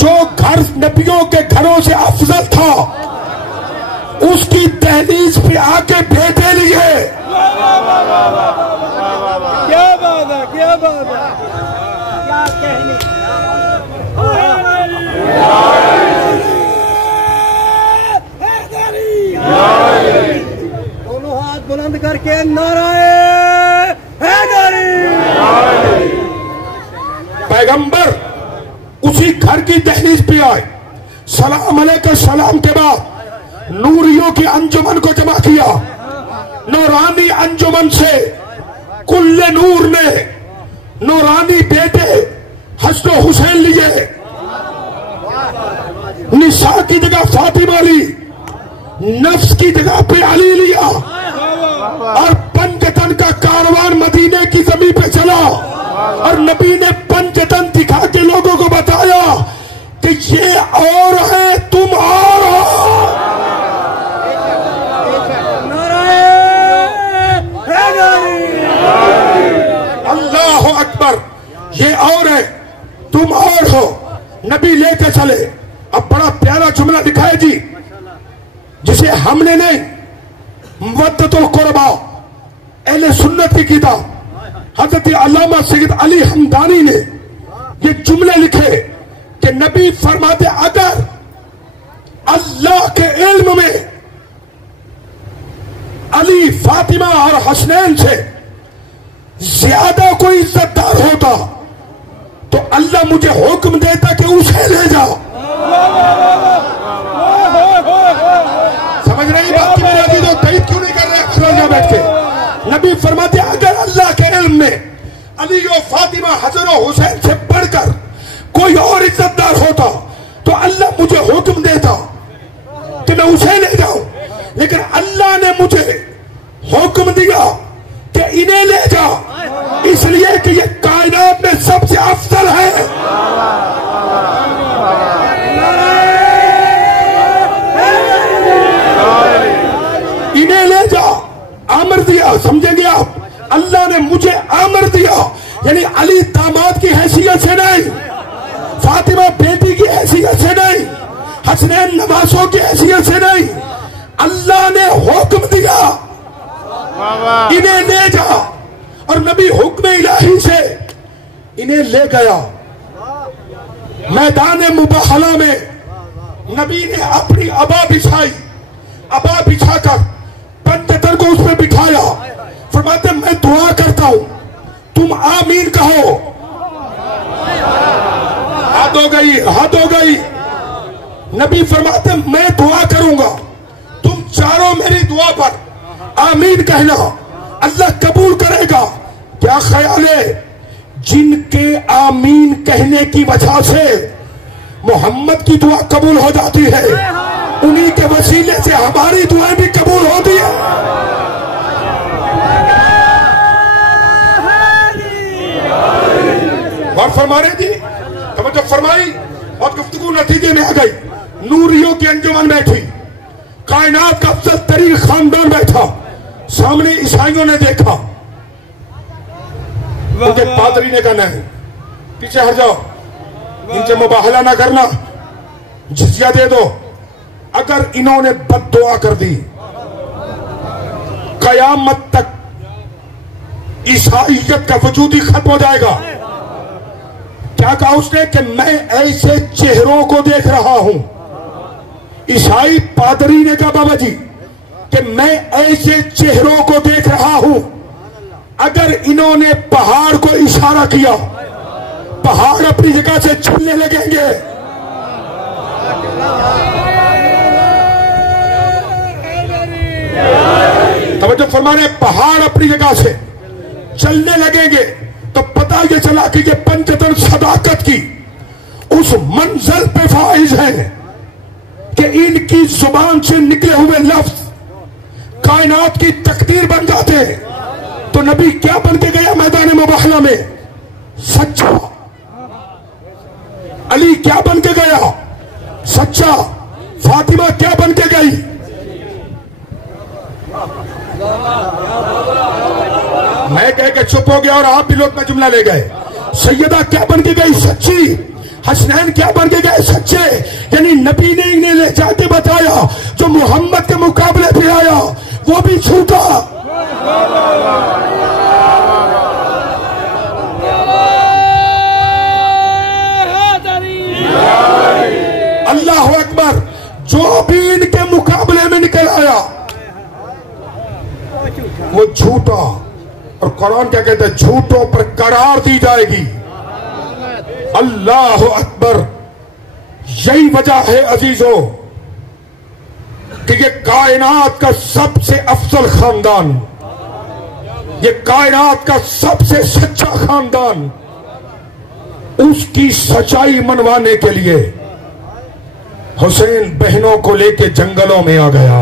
जो घर नबियों के घरों से अफजल था उसकी दहलीज पे आके बेटे लिए। क्या बात है, क्या बात है, क्या कहने। दोनों हाथ बुलंद करके नाराए हैदरी। पैगंबर उसी घर की दहलीज पे आए, सलाम अलैकुम सलाम के बाद नूरियों की अंजुमन को जमा किया। नूरानी अंजुमन से कुल्ले नूर ने नूरानी बेटे हसन हुसैन लिए, निशा की जगह फातिमा ली, नफ्स की जगह पे अली लिया, और पंचतन का कारवान मदीने की जमीन पे चला। और नबी ने पंचतन दिखा के लोगों को बताया कि ये और है, तुम और हो। अल्लाह अकबर, ये और है, तुम और हो। नबी लेके चले। अब बड़ा प्यारा जुमला दिखाया जी, जिसे हमने नहीं, मुवद्दतुल कुरबा अहले सुन्नत की किताब हजरत अल्लामा सैयद अली हमदानी ने ये जुमले लिखे कि नबी फरमाते, अगर अल्लाह के इल्म में अली, फातिमा और हसनैन से ज्यादा कोई इज्जतदार होता तो अल्लाह मुझे हुक्म देता कि उसे ले जाओ। समझ रही बात की मेरी अजीजों? तईद क्यों नहीं कर रहे बैठ के? नबी फरमाते, अगर अल्लाह के इल्म में अली और फातिमा, हसन और हुसैन से बढ़कर कोई और इज्जतदार होता तो अल्लाह मुझे हुक्म देता कि मैं उसे ले जाऊं। लेकिन अल्लाह ने मुझे हुक्म दिया कि इन्हें ले जाओ, इसलिए कि ये कायनात में सबसे अफजल है। इन्हें ले जाओ, आमर दिया, समझेंगे आप? अल्लाह ने मुझे आमर दिया, यानी अली दामाद की हैसियत से नहीं, फातिमा बेटी की हैसियत से नहीं, हसनैन नवासों की हैसियत से नहीं, अल्लाह ने हुक्म दिया इन्हें ले जा। और नबी हुक्म इलाही से इन्हें ले गया। मैदान मुबाहला में नबी ने अपनी अबा बिछाई, अबा बिछाकर पंचतन को उसमें बिठाया। फरमाते, मैं दुआ करता हूं, तुम आमीन कहो। हाथ हो गई, हाथ हो गई। नबी फरमाते, मैं दुआ करूंगा, तुम चारों मेरी दुआ पर आमीन कहना, अल्लाह कबूल करेगा। क्या ख्याल है? जिनके आमीन कहने की वजह से मोहम्मद की दुआ कबूल हो जाती है, उन्हीं के वसीले से हमारी दुआएं भी कबूल होती है। बात फरमा रही थी, तवज्जो फरमाई और गुफ्तगू नतीजे में आ गई। नूरियों की अंजुमन बैठी, कायनात का अफजल तरीन खानदान बैठा, सामने ईसाइयों ने देखा। मुझे पादरी ने कहा, नहीं पीछे हट जाओ, इनसे मुबाहला ना करना, जिजिया दे दो। अगर इन्होंने बद्दुआ कर दी, कयामत तक ईसाइयत का वजूद ही खत्म हो जाएगा। क्या कहा उसने कि मैं ऐसे चेहरों को देख रहा हूं। ईसाई पादरी ने कहा, बाबा जी, कि मैं ऐसे चेहरों को देख रहा हूं, अगर इन्होंने पहाड़ को इशारा किया, पहाड़ अपनी जगह से चलने लगेंगे। तवज्जो फरमाने, पहाड़ अपनी जगह से चलने लगेंगे। तो पता ये चला कि ये पंचतन सदाकत की उस मंजिल पे फाइज है कि इनकी जुबान से निकले हुए लफ्ज कायनात की तकदीर बन जाते हैं। तो नबी क्या बन के गया मैदान मुबाहला में? सच्चा। अली क्या बन के गया? सच्चा। फातिमा क्या बन के गई? मैं कह के चुप हो गया और आप भी लोग में जुमला ले गए। सैयदा क्या बन के गई? सच्ची। हसनैन क्या बन के गए? सच्चे। यानी नबी ने इन्हें ले जाके बताया जो मोहम्मद के मुकाबले पे आया वो भी झूठा। अल्लाह अकबर। जो भी इनके मुकाबले में निकल आया वो झूठा। और कुरान क्या कहता है? झूठों पर करार दी जाएगी। अल्लाह अकबर। यही वजह है अजीजों कि ये कायनात का सबसे अफजल खानदान, ये कायनात का सबसे सच्चा खानदान, उसकी सच्चाई मनवाने के लिए हुसैन बहनों को लेके जंगलों में आ गया।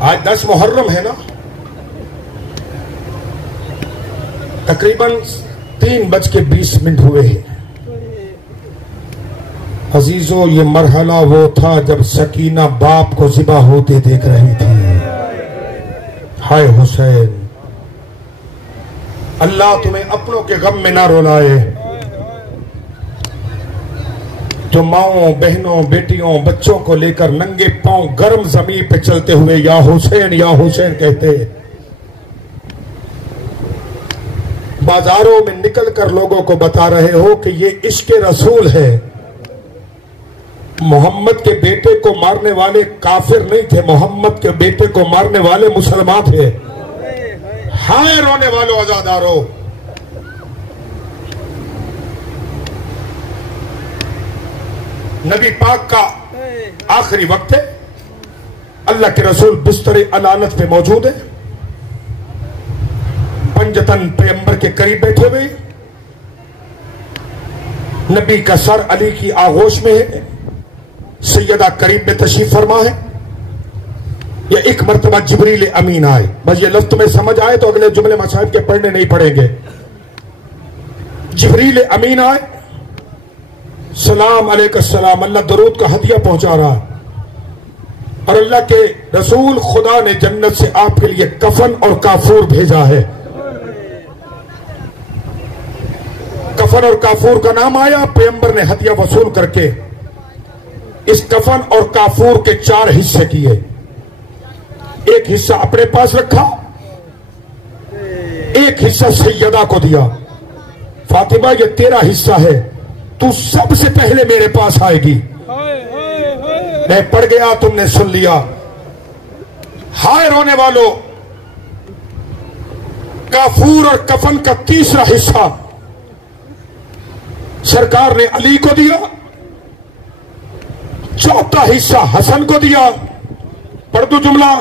आज 10 मुहर्रम है ना, तकरीबन 3:20 हुए हैं। अजीजों, ये मरहला वो था जब सकीना बाप को ज़िबा होते देख रही थी। हाय हुसैन, अल्लाह तुम्हें अपनों के गम में ना रुलाए। जो माओं, बहनों, बेटियों, बच्चों को लेकर नंगे पांव गर्म जमीन पे चलते हुए या हुसैन कहते, बाजारों में निकलकर लोगों को बता रहे हो कि ये इश्क रसूल है। मोहम्मद के बेटे को मारने वाले काफिर नहीं थे, मोहम्मद के बेटे को मारने वाले मुसलमान थे। हाय रोने वालों आजादारों, नबी पाक का आखिरी वक्त है। अल्लाह के रसूल बिस्तर अलानत पे मौजूद है। पंजतन पैगंबर के करीब बैठे हुए, नबी का सर अली की आगोश में है। सैयदा करीब में तशरीफ फरमा है। या एक मर्तबा जिब्रील अमीन आए। बस ये लफ्ज तुम्हें समझ आए तो अगले जुमले मसाइब के पढ़ने नहीं पड़ेंगे। जिब्रील अमीन आए, सलाम अलैकुम, अल्लाह दरूद का हदिया पहुंचा रहा है। और अल्लाह के रसूल खुदा ने जन्नत से आपके लिए कफन और काफूर भेजा है। कफन और काफूर का नाम आया, पैगंबर ने हदिया वसूल करके इस कफन और काफूर के 4 हिस्से किए। एक हिस्सा अपने पास रखा, एक हिस्सा सैयदा को दिया। फातिमा, ये तेरा हिस्सा है, तू सबसे पहले मेरे पास आएगी। मैं पढ़ गया, तुमने सुन लिया। हाय रोने वालों, काफूर और कफन का तीसरा हिस्सा सरकार ने अली को दिया, चौथा हिस्सा हसन को दिया। पढ़ दो जुमला,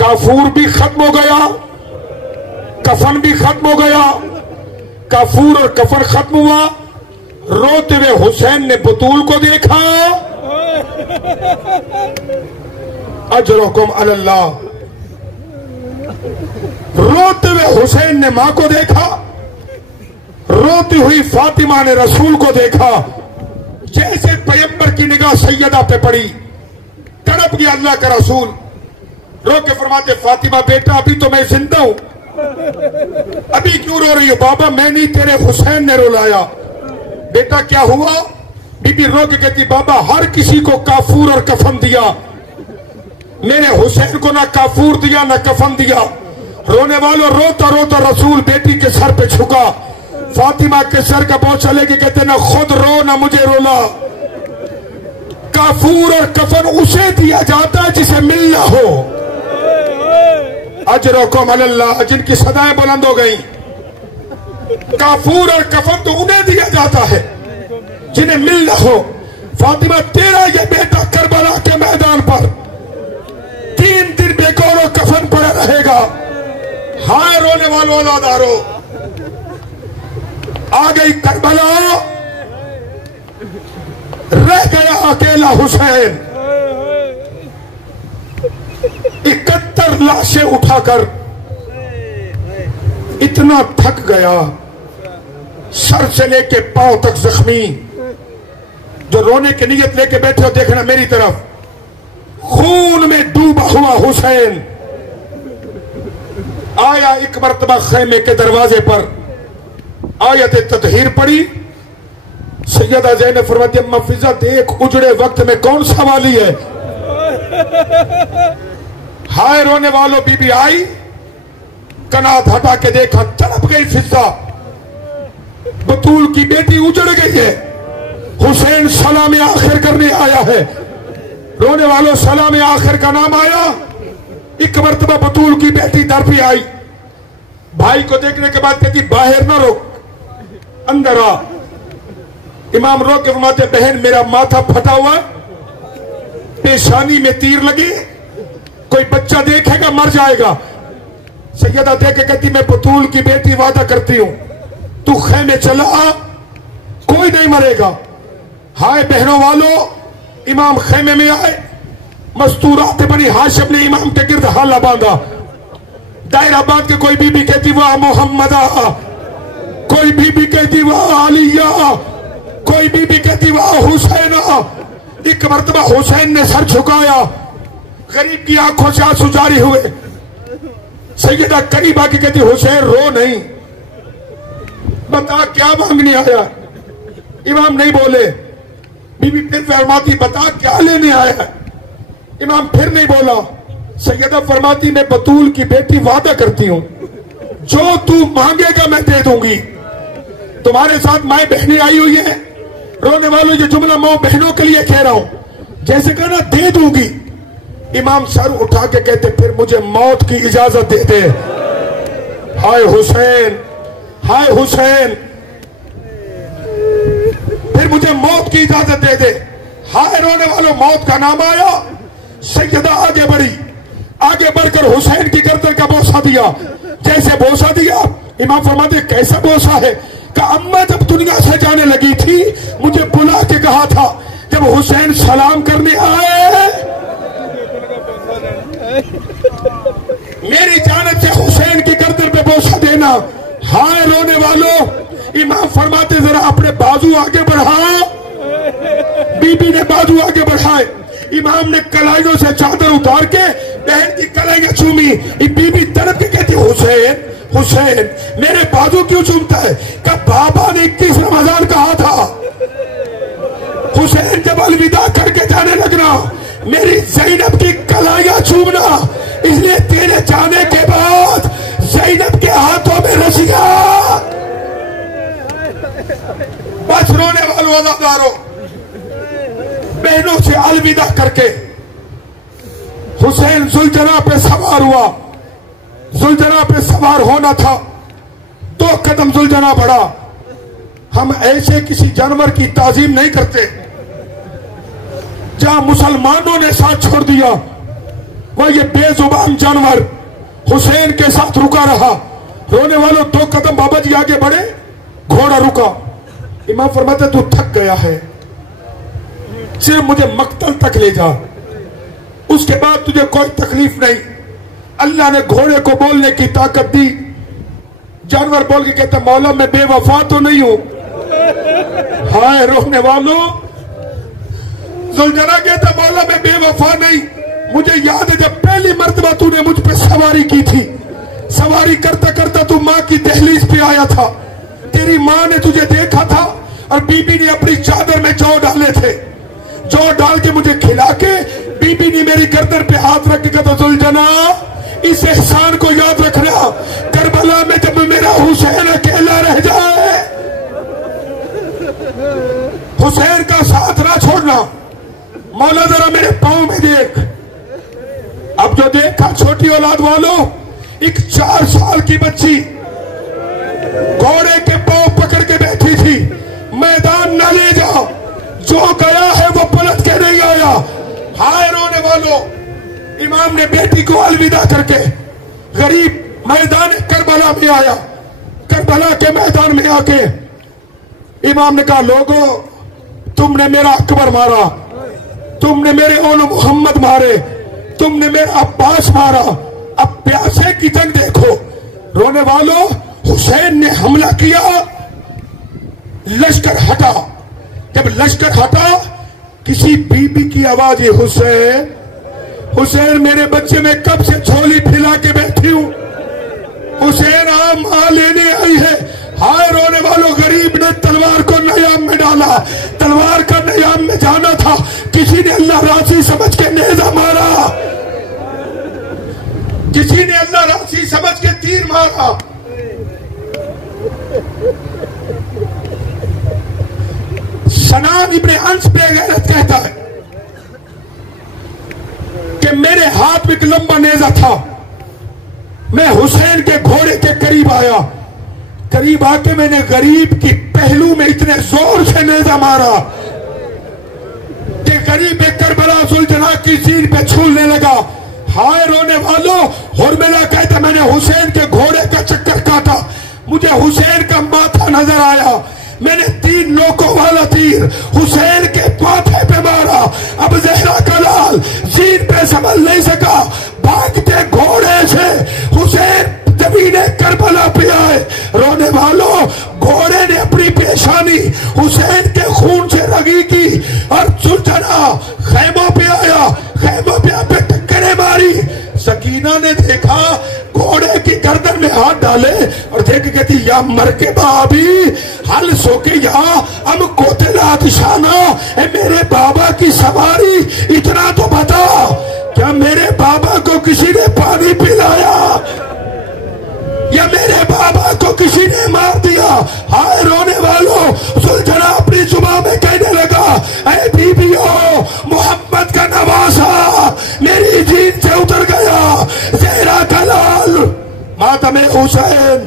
काफूर भी खत्म हो गया, कफन भी खत्म हो गया। काफूर और कफन खत्म हुआ, रोते हुए हुसैन ने बतूल को देखा। अजरुकुम अल्लाह। रोते हुए हुसैन ने मां को देखा, रोती हुई फातिमा ने रसूल को देखा। जैसे पैगंबर की निगाह सैयदा पे पड़ी, तड़प गया अल्लाह का रसूल। रो के फरमाते, फातिमा बेटा अभी तो मैं जिंदा हूं, अभी क्यों रो रही हो? बाबा मैं नहीं, तेरे हुसैन ने रुलाया। बेटा क्या हुआ? बीबी रो के कहती, बाबा हर किसी को काफूर और कफन दिया, मेरे हुसैन को ना काफूर दिया ना कफन दिया। रोने वालों, रोता रोता रसूल बेटी के सर पे झुका, फातिमा के सर का बोझ लेके कहते ना खुद रो ना मुझे रोला। काफूर और कफन उसे दिया जाता है जिसे मिलना हो। अजरकुम अल्लाह, जिनकी सदाएं बुलंद हो गई। काफूर और कफन तो उन्हें दिया जाता है जिन्हें मिलना हो। फातिमा तेरा ये बेटा करबला के मैदान पर 3 दिन बेगौर कफन पड़ा रहेगा। हाय रोने वालों अज़ादारों, आ गई करबला, रह गया अकेला हुसैन। 71 लाशें उठाकर इतना थक गया, सर से लेके पांव तक जख्मी। जो रोने की नीयत लेके बैठे हो देखना मेरी तरफ, खून में डूबा हुआ हुसैन आया। एक मरतबा खैमे के दरवाजे पर आयत ततहीर पड़ी। सैयदा ज़ैनब फरमाती अम्मा फिजा देख उजड़े वक्त में कौन सा वाली है। हाय रोने वालों, बीबी आई, कनात हटा के देखा, तड़प गई फिजा। बतूल की बेटी उजड़ गई है। हुसैन सलाम आखिर करने आया है। रोने वालों, सलाम आखिर का नाम आया। एक मरतबा बतूल की बेटी दर पे आई, भाई को देखने के बाद कहती बाहर ना रोक, अंदर आ। इमाम रोक के फरमाते बहन मेरा माथा फटा हुआ, पेशानी में तीर लगी, कोई बच्चा देखेगा मर जाएगा। सैयदा देख के कहती मैं बतूल की बेटी वादा करती हूं, तू खैमे चला आ, कोई नहीं मरेगा। हाय बहनों वालों, इमाम खैमे में आए। मस्तूरात बनी हाशिम ने इमाम के गिर्द हाला बांधा। दायरा बांध के कोई बीबी कहती वाह मोहम्मदा, कोई बीबी कहती वाह आलिया, कोई बीबी कहती वाह हुसैना। एक मरतबा हुसैन ने सर झुकाया, गरीब की आंखों से आंसू जारी हुए। सैयदा करीब आके कहती हुसैन रो नहीं, बता क्या मांगने आया। इमाम नहीं बोले। बीबी फिर फरमाती बता क्या लेने आया। इमाम फिर नहीं बोला। सैयदा फरमाती मैं बतूल की बेटी वादा करती हूं जो तू मांगेगा मैं दे दूंगी। तुम्हारे साथ माए बहनें आई हुई हैं। रोने वालों ये जुमला माओ बहनों के लिए कह रहा हूं, जैसे कहना दे दूंगी। इमाम सर उठा के कहते फिर मुझे मौत की इजाजत दे दे। हाय हुसैन, हाय हुसैन, फिर मुझे मौत की इजाजत दे दे। हाय रोने वालों, मौत का नाम आया। सैयदा आगे बढ़ी, आगे बढ़कर हुसैन की गर्दन का बोसा दिया। जैसे बोसा दिया, इमाम फरमाते कैसा बोसा है। कि अम्मा जब दुनिया से जाने लगी थी मुझे बुला के कहा था जब हुसैन सलाम करने आए मेरी जानब से हुसैन की गर्दन पे बोसा देना। हाय रोने वालों, इमाम फरमाते जरा अपने बाजू आगे बढ़ाओ। बीबी ने बाजू आगे बढ़ाए। इमाम ने कलाइयों से चादर उतार के बहन की कलाइयां चूमी। बीबी तड़प के कहती हुसैन हुसैन मेरे बाजू क्यों चूमता है। का बाबा ने 21 रमजान कहा था हुसैन जब अलविदा करके जाने लगना मेरी ज़ैनब की कलाइयां चूमना, इसलिए तेरे जाने के बाद ज़ैनब के हाथों में रसिया। बस रोने वालों अज़ादारों, बहनों से अलविदा करके हुसैन जुलजना पे सवार हुआ। जुलजना पे सवार होना था, 2 कदम जुलजना बढ़ा। हम ऐसे किसी जानवर की ताजीम नहीं करते। जहां मुसलमानों ने साथ छोड़ दिया वह ये बेजुबान जानवर हुसैन के साथ रुका रहा। रोने वालों 2 कदम बाबा जी आगे बढ़े, घोड़ा रुका। इमाम फरमाते तू थक गया है, सिर्फ मुझे मक्तल तक ले जा, उसके बाद तुझे कोई तकलीफ नहीं। अल्लाह ने घोड़े को बोलने की ताकत दी। जानवर बोल के कहता मौला मैं बेवफा तो नहीं हूं। हाय रोने वालों, जुलजना कहता मौला मैं बेवफा नहीं। मुझे याद है जब पहली मर्तबा तूने मुझ पे सवारी की थी, सवारी करता करता तू माँ की दहलीज पे आया था। तेरी माँ ने तुझे देखा था और बीबी ने अपनी चादर में जौ डाले थे। जौ डाल के मुझे खिला के बीबी ने मेरी गर्दन पे हाथ रख के कहता जुलजना इस एहसान को याद रखना, करबला में जब मेरा हुसैन अकेला रह जाए हुसैन का साथ ना छोड़ना। मौला जरा मेरे पांव में देख। अब जो देखा छोटी औलाद वालों, एक 4 साल की बच्ची घोड़े के पांव पकड़ के बैठी थी। मैदान न ले जाओ, जो गया है वो पलट के नहीं आया। हाय रोने वालों, इमाम ने बेटी को अलविदा करके गरीब मैदान करबला में आया। करबला के मैदान में आके इमाम ने कहा, लोगों तुमने मेरा अकबर मारा, तुमने मेरे ओलो मोहम्मद मारे, तुमने मेरा अब्बास मारा, अब प्यासे की जंग देखो। रोने वालों, हुसैन ने हमला किया, लश्कर हटा। जब लश्कर हटा, किसी बीबी की आवाज, हुसैन हुसैन मेरे बच्चे में कब से झोली फैला के बैठी हूं, हुसैन आप मां लेने आई है। हाय रोने वालों, गरीब ने तलवार को नयाम में डाला। तलवार का नयाम में जाना था, किसी ने अल्लाह राजी समझ के नेजा मारा, किसी ने अल्लाह राजी समझ के तीर मारा। सनान इब्ने अंस बेगैरत कहता है कि मेरे हाथ में एक लंबा नेजा था, मैं हुसैन के घोड़े के करीब आया। करीब आके मैंने गरीब की पहलू में इतने जोर से नेजा मारा कि गरीब करबला सुल्ताना की सीन पे छूलने लगा। हाय रोने वालों, हुरमिला कहता मैंने हुसैन के घोड़े का चक्कर काटा, मुझे हुसैन का माथा नजर आया। मैंने 3 नोकों वाला तीर हुसैन के माथे पे मारा। अब जहरा का लाल जीन पे संभल नहीं सका, भागते घोड़े से हुसैन जमीने करबला पे आए। रोने वालों, घोड़े ने अपनी पेशानी हुसैन के खून से रगी की और सुल्ताना खैमों पे आया। खैमों पे टक्करें मारी। सकीना ने देखा, घोड़े की गर्दन में हाथ डाले और देख कहती, या मर के बाबी हल सो के यहाँ हम कोतेला दिशाना है मेरे बाबा की सवारी। इतना तो बता, क्या मेरे बाबा को किसी ने पानी पिलाया या मेरे बाबा को किसी ने मार दिया? हाय रोने वालों, सुल्ताना अपनी जुबान में कहने लगा, ऐ बीबियों, मोहम्मद का नवासा मेरी जीन से उतर गया। ज़हरा का लाल मातमे हुसैन